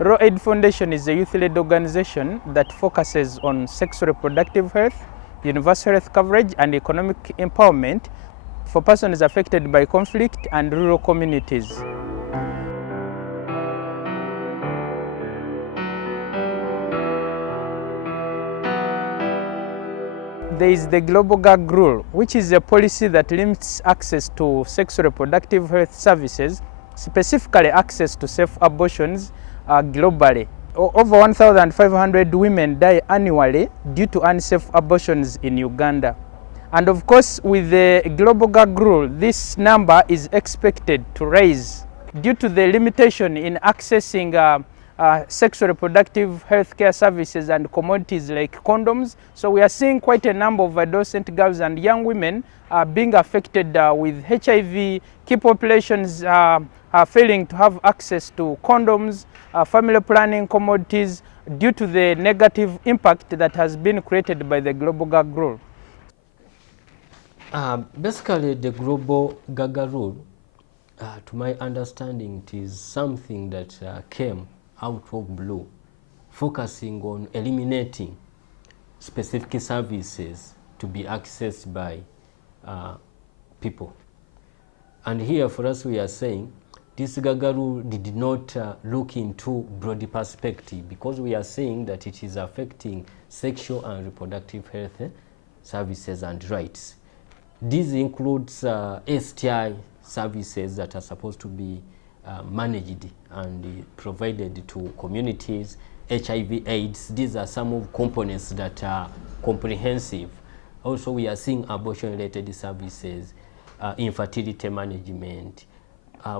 Raw Aid Foundation is a youth-led organization that focuses on sexual reproductive health, universal health coverage, and economic empowerment for persons affected by conflict and rural communities. There is the Global Gag Rule, which is a policy that limits access to sexual reproductive health services, specifically access to safe abortions globally. Over 1,500 women die annually due to unsafe abortions in Uganda. And of course, with the Global Gag Rule, this number is expected to rise due to the limitation in accessing sexual reproductive healthcare services and commodities like condoms. So we are seeing quite a number of adolescent girls and young women being affected with HIV. Key populations are failing to have access to condoms, family planning commodities, due to the negative impact that has been created by the Global Gag Rule. Basically, the Global Gag Rule, to my understanding, it is something that came out of blue, focusing on eliminating specific services to be accessed by people. And here for us we are saying this Gag Rule did not look into broad perspective, because we are saying that it is affecting sexual and reproductive health services and rights. This includes STI services that are supposed to be managed and provided to communities, HIV/AIDS. These are some of components that are comprehensive. Also, we are seeing abortion-related services, infertility management.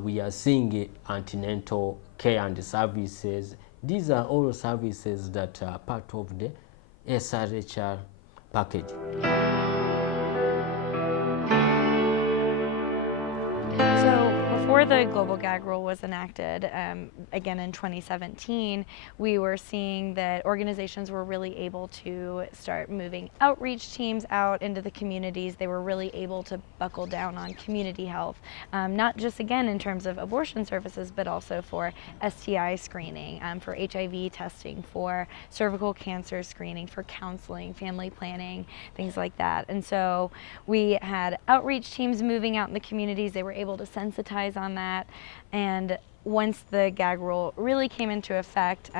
We are seeing antenatal care and services. These are all services that are part of the SRHR package. Before the Global Gag Rule was enacted, again in 2017, we were seeing that organizations were really able to start moving outreach teams out into the communities. They were really able to buckle down on community health, not just again in terms of abortion services, but also for STI screening, for HIV testing, for cervical cancer screening, for counseling, family planning, things like that. And so we had outreach teams moving out in the communities. They were able to sensitize on that, and once the Gag Rule really came into effect,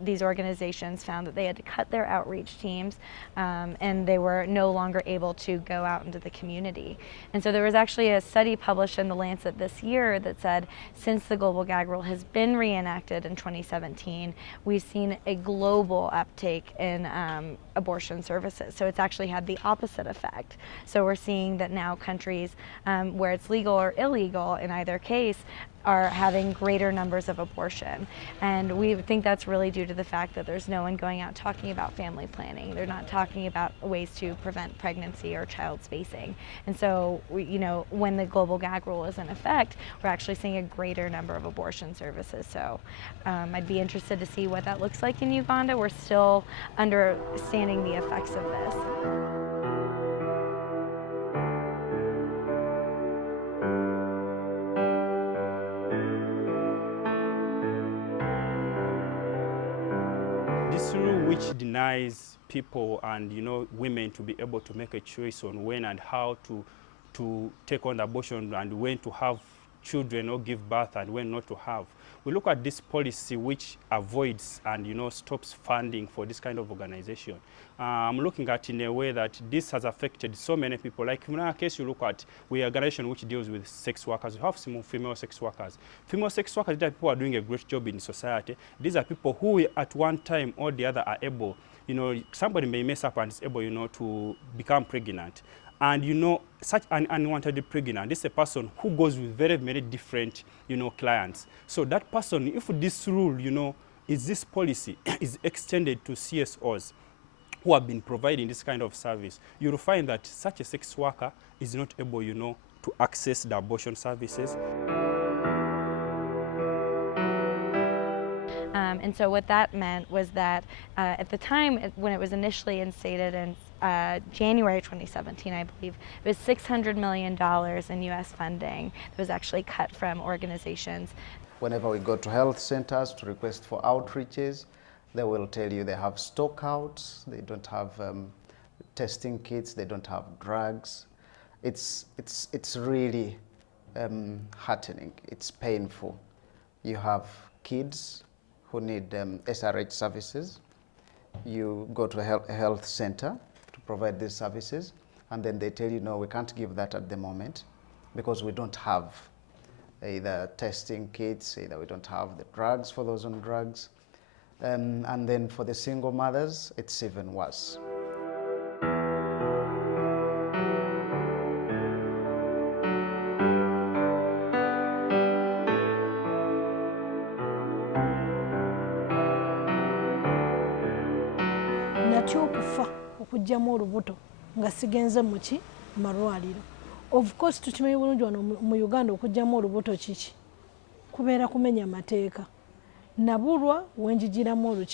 these organizations found that they had to cut their outreach teams, and they were no longer able to go out into the community. And so there was actually a study published in The Lancet this year that said since the Global Gag Rule has been reenacted in 2017, we've seen a global uptake in abortion services. So it's actually had the opposite effect. So we're seeing that now countries where it's legal or illegal in either case are having greater numbers of abortion. And we think that's really due to the fact that there's no one going out talking about family planning. They're not talking about ways to prevent pregnancy or child spacing. And so, when the Global Gag Rule is in effect, we're actually seeing a greater number of abortion services. So I'd be interested to see what that looks like in Uganda. We're still understanding the effects of this. This rule, which denies people and women to be able to make a choice on when and how to take on abortion and when to have children or give birth and when not to have. We look at this policy which avoids and stops funding for this kind of organization. I'm looking at in a way that this has affected so many people. Like in our case, you look at, we are an organization which deals with sex workers. We have some female sex workers. Female sex workers, these are people who are doing a great job in society. These are people who at one time or the other are able, somebody may mess up and is able, to become pregnant. And such an unwanted pregnant, this is a person who goes with very, very different, clients. So that person, if this rule, is this policy is extended to CSOs who have been providing this kind of service, you'll find that such a sex worker is not able, to access the abortion services. And so what that meant was that at the time when it was initially instated in January 2017, I believe, it was $600 million in U.S. funding that was actually cut from organizations. Whenever we go to health centers to request for outreaches, they will tell you they have stockouts, they don't have testing kits, they don't have drugs. It's really heartening, it's painful. You have kids who need SRH services. You go to a health center to provide these services, and then they tell you, no, we can't give that at the moment because we don't have either testing kits, either we don't have the drugs for those on drugs. And then for the single mothers, it's even worse. Natyo okufa okujjamu olubuto nga sigenze muki malwaliro. Of course tukimanyi bulungi wano mu Uganda okujjamu olubuto kiki kubeera kumenya mateeka. Nabulwa wenjigiramu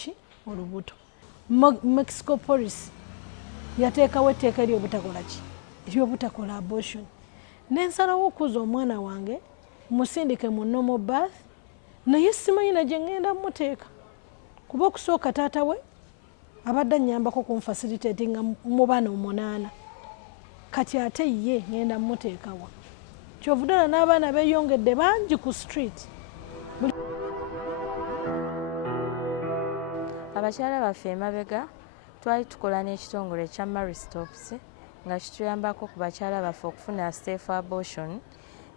olubuto. Mexico police yateekawo etteeka ery'obutakola ki ery'obutakola abortion. Nensalawo okuza omwana wange musindike mu normal birth, naye simanyi na gye ŋŋenda muteeka kuba okusooka taata we abadde annyambako kumfacilitate nga mu baana 8 kati ate ye ŋŋenda muteekawa. Kyovuddala n'abaana beeyongedde bangi ku street. Abakyala baffe emabega twali tukola n'ekitongole ekya Mary Stops nga kituyambako ku bakyala baffe okufuna safe abortion,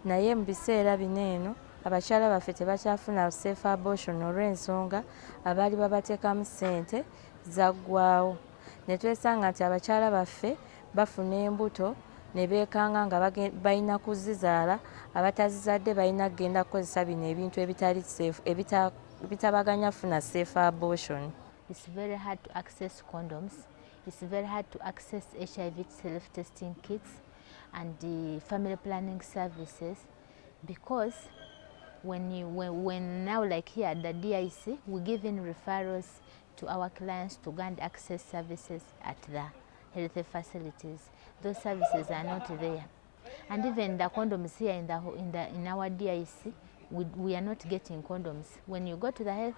naye mu biseera bino eno abakyala baffe tebakyafuna safe abortion olw'ensonga abaali babateekamu ssente zaggwaawo. Ne twesanga nti abakyala baffe bafuna embuto ne beekanga nga balina kuzizaala, abatazizadde balina kugenda kukozesa bino ebintu ebitali safe ebitabaganya kufuna safe abortion. It's very hard to access condoms. It's very hard to access HIV self-testing kits and the family planning services, because when now like here at the DIC, we give in referrals to our clients to go and access services at the health facilities. Those services are not there, and even the condoms here in our DIC, we are not getting condoms. When you go to the health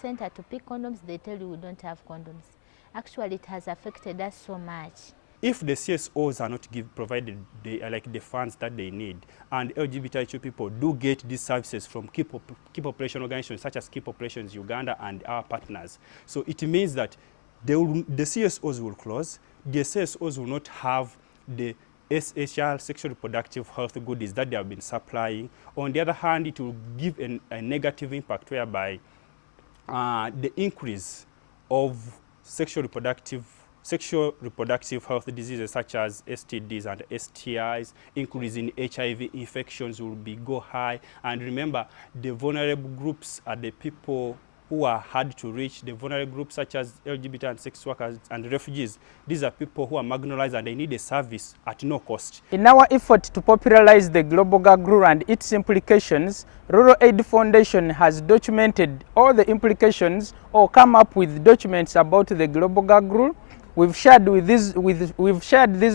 center to pick condoms, they tell you we don't have condoms. Actually, it has affected us so much. If the CSOs are not provided the funds that they need, and LGBTIQ people do get these services from key population organizations such as Key Populations Uganda and our partners, so it means that the CSOs will close, the CSOs will not have the SHR, sexual reproductive health goodies that they have been supplying. On the other hand, it will give a negative impact whereby the increase of sexual reproductive health diseases such as STDs and STIs, increase in HIV infections will go high. And remember, the vulnerable groups are the people who are hard to reach. The vulnerable groups such as LGBT and sex workers and refugees, these are people who are marginalized and they need a service at no cost. In our effort to popularize the global gag rule and its implications, Rural Aid Foundation has documented all the implications or come up with documents about the global gag rule. We've shared these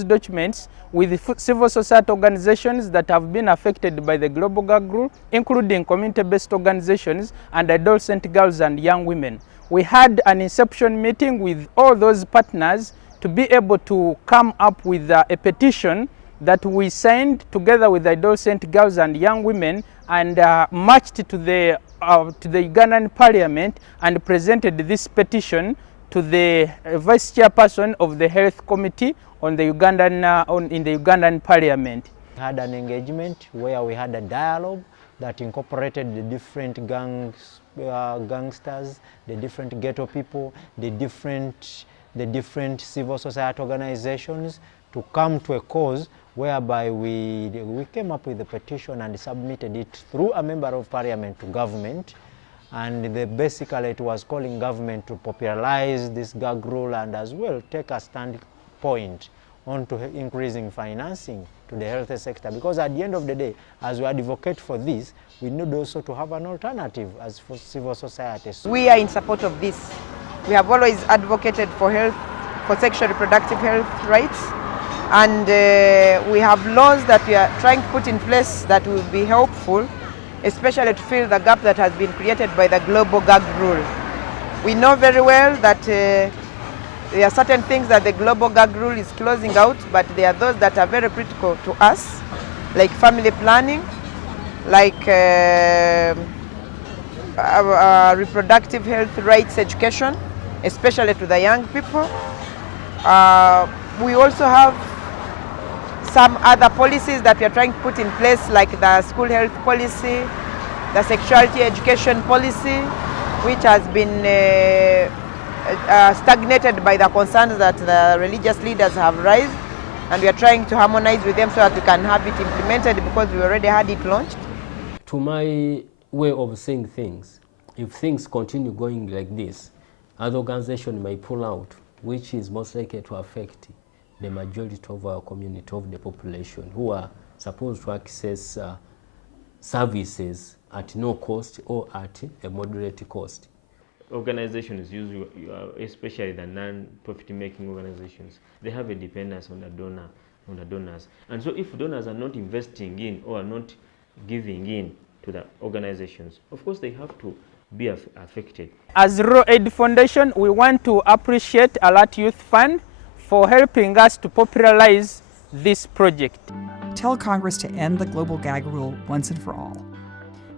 documents with civil society organizations that have been affected by the global gag rule, including community-based organizations and adolescent girls and young women. We had an inception meeting with all those partners to be able to come up with a petition that we signed together with adolescent girls and young women and marched to the Ugandan Parliament and presented this petition to the Vice Chairperson of the Health Committee on the in the Ugandan Parliament. We had an engagement where we had a dialogue that incorporated the different gangsters, the different ghetto people, the different civil society organizations to come to a cause whereby we came up with a petition and submitted it through a member of parliament to government. And basically it was calling government to popularize this gag rule and as well take a standpoint on to increasing financing to the health sector, because at the end of the day, as we advocate for this, we need also to have an alternative as for civil society. We are in support of this. We have always advocated for health, for sexual reproductive health rights, and we have laws that we are trying to put in place that will be helpful especially to fill the gap that has been created by the global gag rule. We know very well that there are certain things that the global gag rule is closing out, but there are those that are very critical to us, like family planning, like reproductive health rights education, especially to the young people. We also have some other policies that we are trying to put in place, like the school health policy, the sexuality education policy, which has been stagnated by the concerns that the religious leaders have raised, and we are trying to harmonize with them so that we can have it implemented, because we already had it launched. To my way of seeing things, if things continue going like this, other organizations may pull out, which is most likely to affect the majority of our community, of the population, who are supposed to access services at no cost or at a moderate cost. Organizations, usually, especially the non-profit making organizations, they have a dependence on the donors. And so if donors are not investing in or are not giving in to the organizations, of course they have to be affected. As Rural Aid Foundation, we want to appreciate Alert Youth Fund for helping us to popularize this project. Tell Congress to end the global gag rule once and for all.